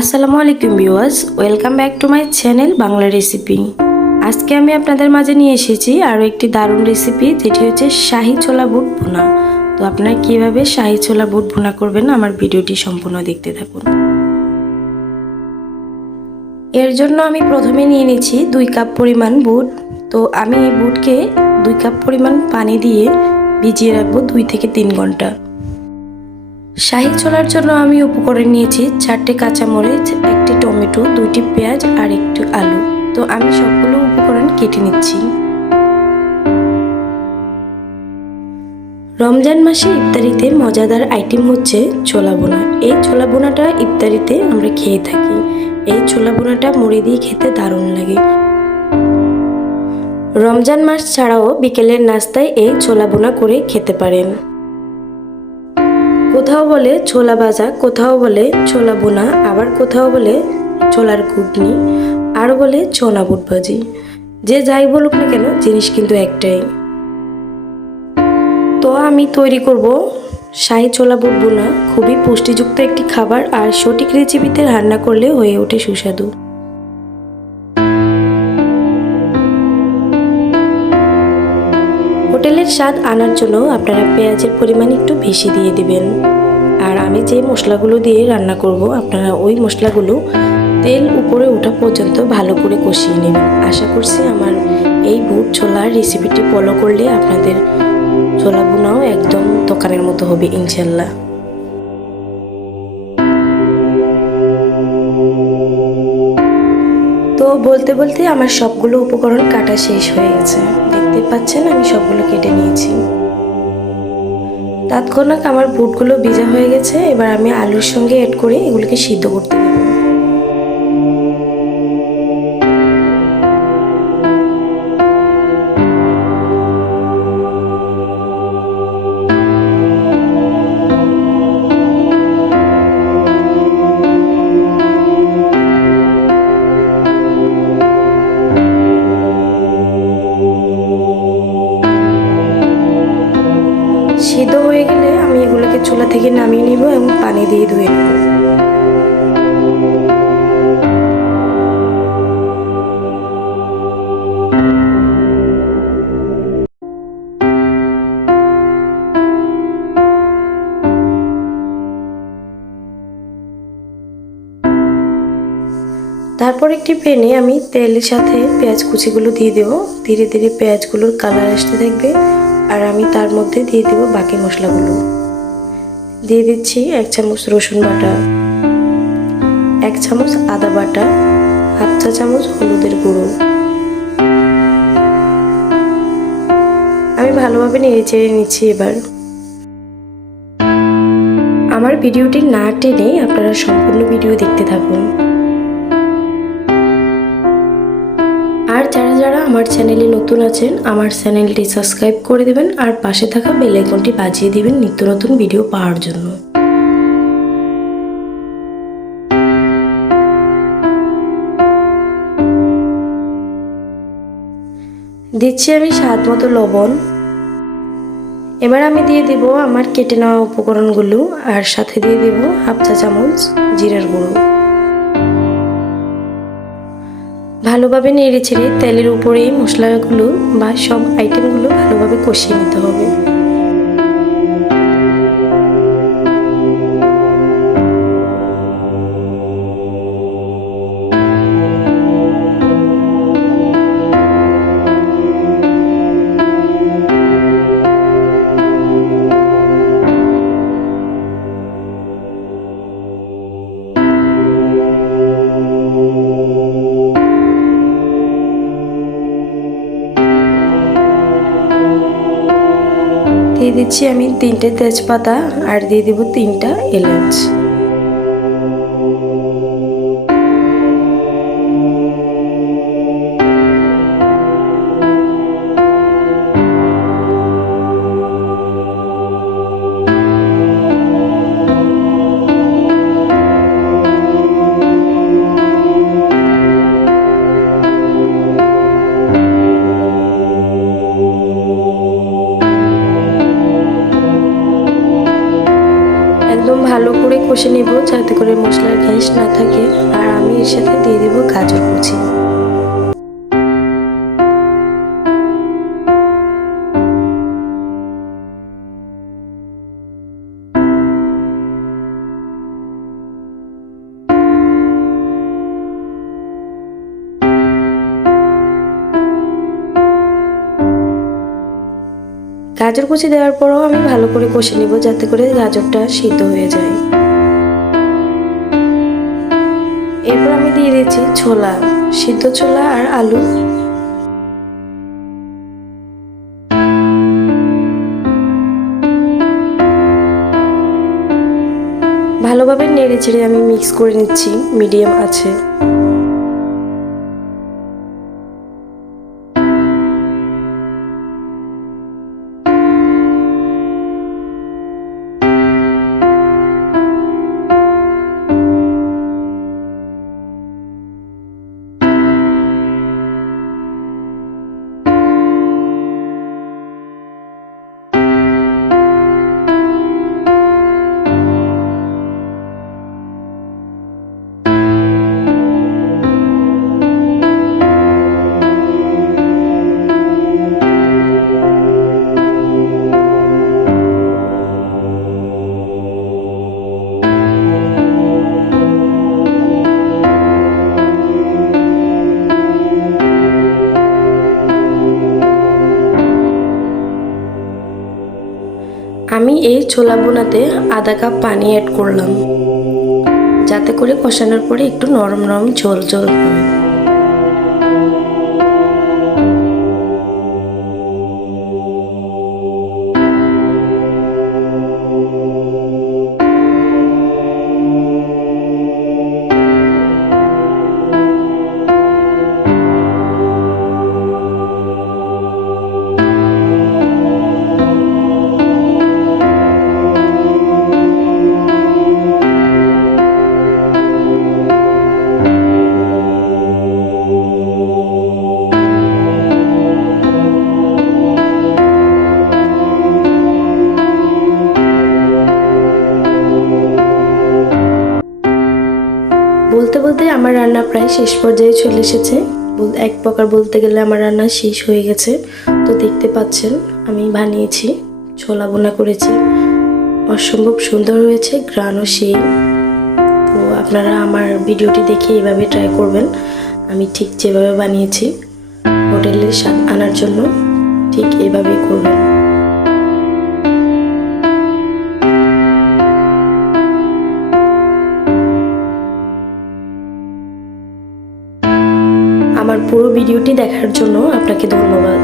আসসালামু আলাইকুম viewers, welcome back to my channel Bangla recipe. আজকে আমি আপনাদের মাঝে নিয়ে এসেছি আরও একটি দারুণ রেসিপি, যেটি হচ্ছে শাহি ছোলা বুট ভুনা। তো আপনারা কিভাবে শাহি ছোলা বুট ভুনা করবেন আমার ভিডিওটি সম্পূর্ণ দেখতে থাকুন। এর জন্য আমি প্রথমে নিয়ে নিয়েছি 2 কাপ পরিমাণ বুট। তো আমি এই বুটকে 2 কাপ পরিমাণ পানি দিয়ে ভিজিয়ে রাখবো 2 থেকে 3 ঘন্টা। শাহি ছোলার জন্য আমি উপকরণ নিয়েছি 4টে কাঁচামরিচ, 1টি টমেটো, 2টি পেঁয়াজ আর একটু আলু। তো আমি সবগুলো উপকরণ কেটে নিচ্ছি। রমজান মাসে ইফতারিতে মজাদার আইটেম হচ্ছে ছোলা বোনা। এই ছোলা বোনাটা ইফতারিতে আমরা খেয়ে থাকি। এই ছোলা বোনাটা মুড়ি দিয়ে খেতে দারুণ লাগে। রমজান মাস ছাড়াও বিকেলের নাস্তায় এই ছোলা বোনা করে খেতে পারেন। কোথাও বলে ছোলা ভাজা, কোথাও বলে ছোলা বোনা, আবার কোথাও বলে ছোলার ঘুগনি, আর বলে চনা বুট ভাজি। যে যাই বলুক না কেন, জিনিস কিন্তু একটাই। তো আমি তৈরি করব শাহি ছোলা বুট বোনা। খুবই পুষ্টিযুক্ত একটি খাবার, আর সঠিক রেসিপিতে রান্না করলে হয়ে ওঠে সুস্বাদু। হোটেলের স্বাদ আনার জন্য আপনারা পেঁয়াজের পরিমাণ একটু বেশি দিয়ে দিবেন। আর আমি যে মশলাগুলো দিয়ে রান্না করব, আপনারা ওই মশলাগুলো তেল উপরে ওঠা পর্যন্ত ভালো করে কষিয়ে নেবেন। আশা করছি আমার এই বুট ছোলার রেসিপিটি ফলো করলে আপনাদের ছোলা বোনাও একদম দোকানের মতো হবে ইনশাল্লাহ। তো বলতে বলতে আমার সবগুলো উপকরণ কাটা শেষ হয়ে গেছে। দেখতে পাচ্ছেন আমি সবগুলো কেটে নিয়েছি। তৎক্ষণাৎ আমার বুটগুলো ভিজা হয়ে গেছে। এবার আমি আলুর সঙ্গে অ্যাড করে এগুলোকে সিদ্ধ করতে দেব। সিদ্ধ হয়ে গেলে আমি এগুলোকে চুলা থেকে নামিয়ে নিব এবং পানি দিয়ে ধুয়ে নেব। তারপর একটি প্যানে আমি তেলের সাথে পেঁয়াজ কুচিগুলো দিয়ে দেব। ধীরে ধীরে পেঁয়াজগুলোর কালার আসতে থাকবে, আর আমি তার মধ্যে দিয়ে দেব বাকি মশলাগুলো। দিয়ে দিচ্ছি 1 চামচ রসুন বাটা, 1 চামচ আদা বাটা, হাফ চা চামচ হলুদের গুঁড়ো। আমি ভালোভাবে নেড়ে চেড়ে নিচ্ছি। এবার আমার ভিডিওটি না টেনে আপনারা সম্পূর্ণ ভিডিও দেখতে থাকুন। আর যারা যারা আমার চ্যানেলে নতুন আছেন, আমার চ্যানেলটি সাবস্ক্রাইব করে দেবেন, আর পাশে থাকা বেল আইকনটি বাজিয়ে দিবেন নিত্য নতুন ভিডিও পাওয়ার জন্য। দিচ্ছি আমি স্বাদ মতো লবণ। এবার আমি দিয়ে দেব আমার কেটে নেওয়া উপকরণগুলো, আর সাথে দিয়ে দেব হাফ চা চামচ জিরার গুঁড়ো। ভালোভাবে নেড়ে ছেড়ে তেলের উপরে মশলাগুলো বা সব আইটেমগুলো ভালোভাবে কষিয়ে নিতে হবে। দিয়ে দিচ্ছি আমি 3টে তেজপাতা, আর দিয়ে দেব 3টা এলাচ। ভালো করে কষে নেব যাতে করে মশলার গ্যাস না থাকে। আর আমি এর সাথে দিয়ে দেব গাজর কুচি। গাজর কুচি দেওয়ার পরও আমি ভালো করে কষে নেব যাতে করে গাজরটা সিদ্ধ হয়ে যায়। এরপর আমি দিয়ে দিয়েছি ছোলা, সিদ্ধ ছোলা আর আলু। ভালোভাবে নেড়ে চেড়ে আমি মিক্স করে নিচ্ছি মিডিয়াম আছে। আমি এই ছোলা ভুনাতে আধা কাপ পানি অ্যাড করলাম যাতে করে কষানোর পরে একটু নরম নরম ঝোল ঝোল হয়। বলতে বলতে আমার রান্না প্রায় শেষ পর্যায়ে চলে এসেছে। এক প্রকার বলতে গেলে আমার রান্না শেষ হয়ে গেছে। তো দেখতে পাচ্ছেন আমি বানিয়েছি, ছোলা ভুনা করেছি, অসম্ভব সুন্দর হয়েছে, ঘ্রাণও সেই। তো আপনারা আমার ভিডিওটি দেখে এভাবে ট্রাই করবেন। আমি ঠিক যেভাবে বানিয়েছি হোটেলের স্বাদ আনার জন্য ঠিক এভাবেই করবেন। আমার পুরো ভিডিওটি দেখার জন্য আপনাকে ধন্যবাদ।